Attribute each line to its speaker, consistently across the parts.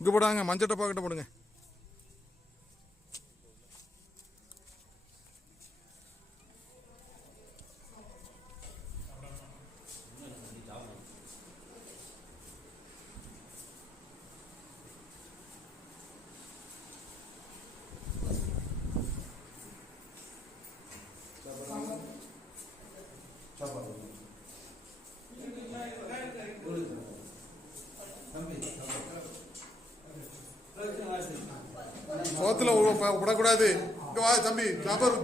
Speaker 1: இங்கே போடாங்க மஞ்சட்டை பாக்கிட்ட போடுங்க. சோத்துல விடக்கூடாது இங்க வா தம்பி ரப்பர்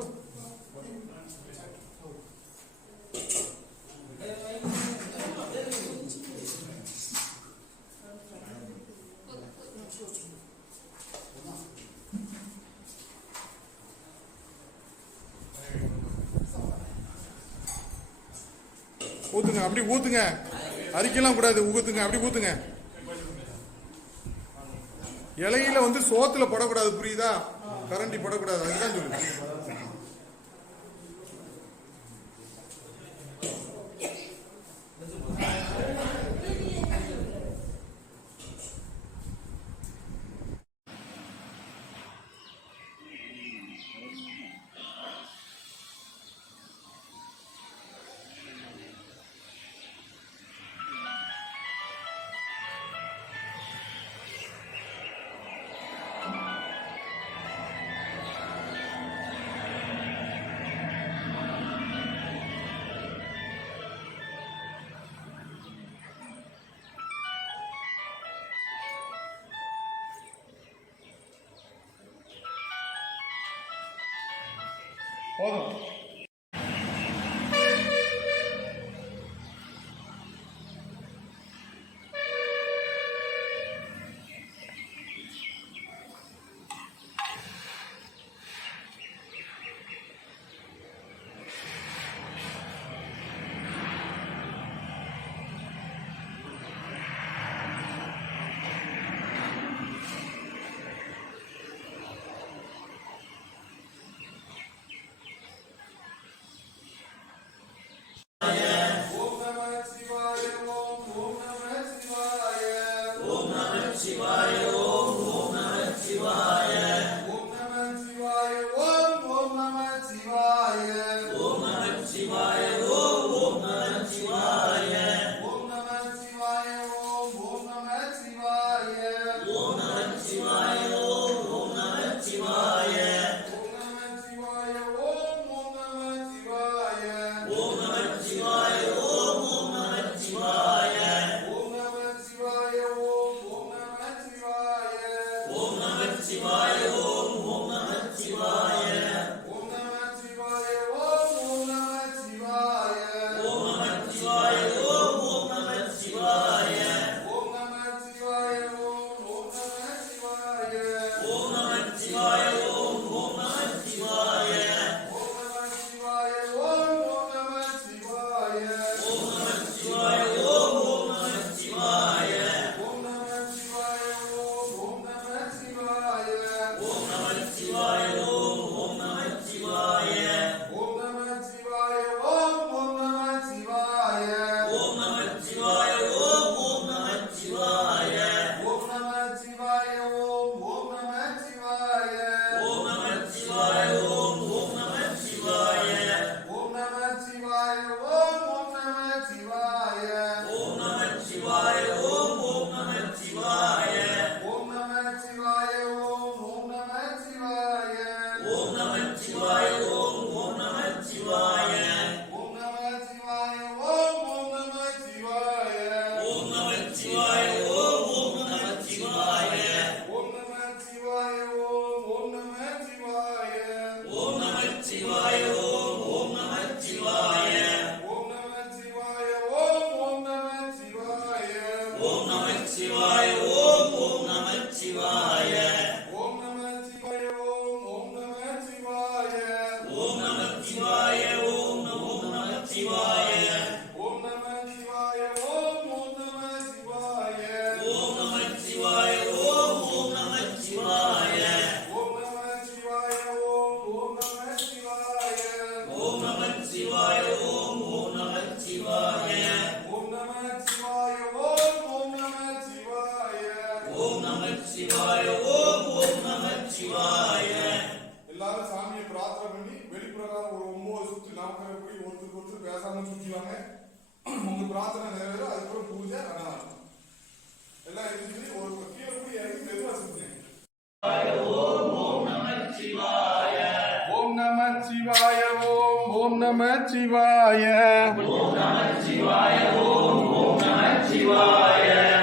Speaker 1: ஊத்துங்க அப்படி ஊத்துங்க. அரிக்கலாம் கூடாது ஊத்துங்க அப்படி ஊத்துங்க. இலையில வந்து சோத்துல படக்கூடாது புரியுதா? கரண்டி படக்கூடாது அதுதான் சொல்லுங்க 好好 வந்து செஞ்சுவாங்க உங்க பிரார்த்தனை நிறைவேறும். அதுக்கப்புறம் பூஜை நல்லா எல்லாம் இருந்துச்சு ஒரு கீழே போய் இறங்கி மெதுவா செஞ்சேன் ஓம் நம சிவாய. ஓம் ஓம் நம சிவாய. ஓம் நம சிவாய ஓம் ஓம் நம சிவாய.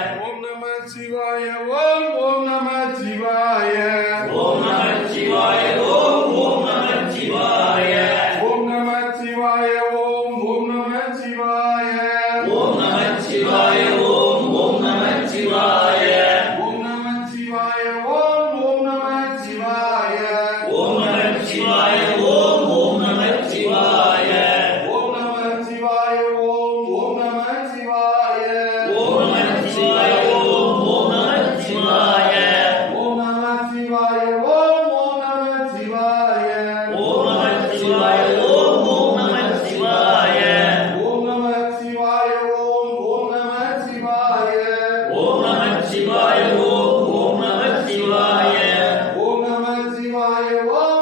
Speaker 1: whoa!